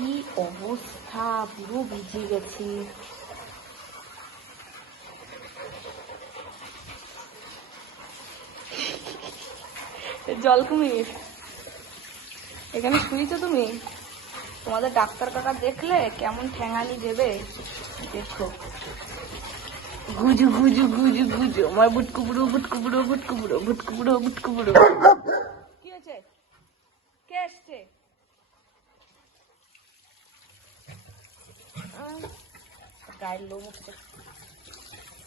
কি অবস্থা? পুরো ভিজে গেছি। জল কুমির, এখানে শুয়েছো তুমি? তোমাদের ডাক্তার কাকা দেখলে কেমন ঠ্যাঙানি দেবে? দেখো। গুজু গুজু গুজু গুজু আমার বুটকুবুড়ো বুটকুবুড়ো বুটকুবুড়ো বুটকুবুড়ো বুটকুবুড়ো কি হয়েছে? কে এসছে? গায়ের লোম উঠছে।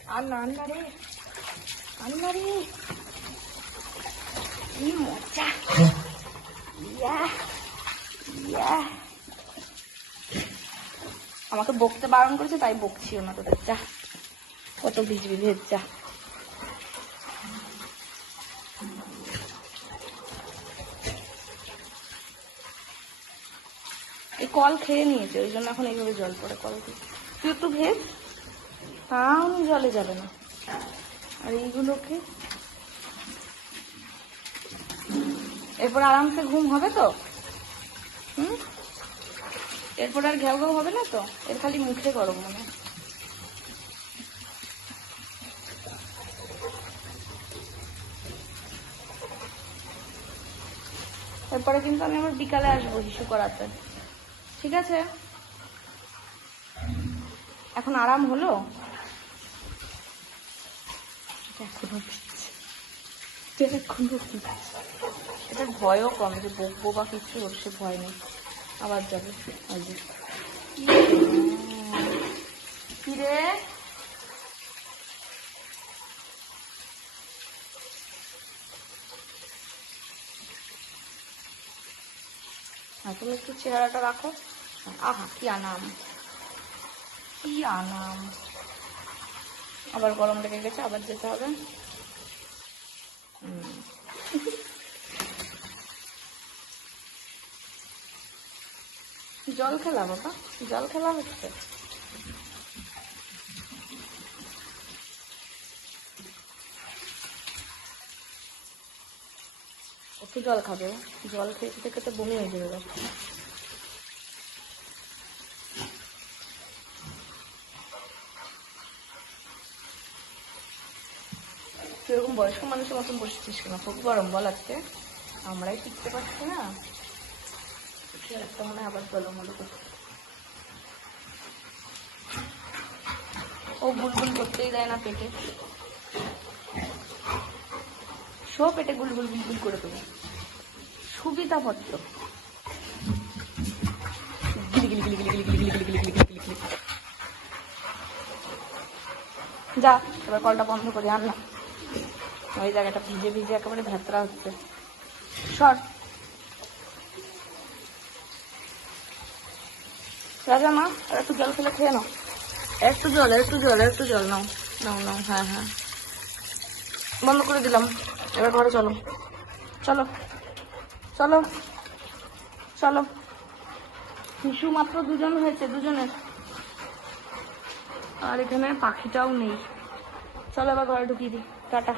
আর না আন্না রে আন্না রে। কি মজা। ইয়া ইয়া। আমাকে বকতে বারণ করেছে, তাই বকছিও না তোদের, যা। কত ভিজবি ভেজ যা। এই কল খেয়ে নিয়েছে, ওই জন্য এখন এইভাবে জল পড়ে কল দিয়ে তুই একটু ভেজ, তাও জলে যাবে না। আর এইগুলোকে এরপর আরামসে ঘুম হবে তো? হুম? এরপর আর ঘেউ হবে না তো? এর খালি মুখে গরম মনে হয়। এরপরে কিন্তু আমি আবার বিকালে আসব হিসু করাতে। ঠিক আছে? এখন আরাম হলো? এটা ভয়ও কম, যে বকবো বা কিছু ওর সে ভয় নেই। আবার যাবে। তুমি একটু চেহারাটা রাখো। আহা কি আনাম। কি আনাম। আবার গরম লেগে গেছে আবার যেতে হবে। জল খেলা বাবা? জল খেলা হচ্ছে? একটু জল খাবে? জল খেতে থেকে তো বমি হয়ে যাবে সেরকম বয়স্ক মানুষের মতন বসেছিস কেন খুব গরম বল আজকে আমরাই টিকতে পারছি না একটা মনে আবার গরম হলো ও গুলগুল করতেই দেয় না পেটে সব পেটে গুলগুল গুলগুল করে দেবো সুবিধা ভদ্র যা এবার কলটা বন্ধ করে আনলাম ওই জায়গাটা ভিজে ভিজে একেবারে ভেতরা হচ্ছে। সর। রাজা মা আর একটু জল খেলে খেয়ে নাও। একটু জল একটু জল একটু জল নাও। নাও নাও হ্যাঁ হ্যাঁ। বন্ধ করে দিলাম। এবার ঘরে চলো। চলো। চলো। চলো। শিশু মাত্র দুজন হয়েছে দুজনের। আর এখানে পাখিটাও নেই। চলো এবার ঘরে ঢুকিয়ে দিই। টাটা।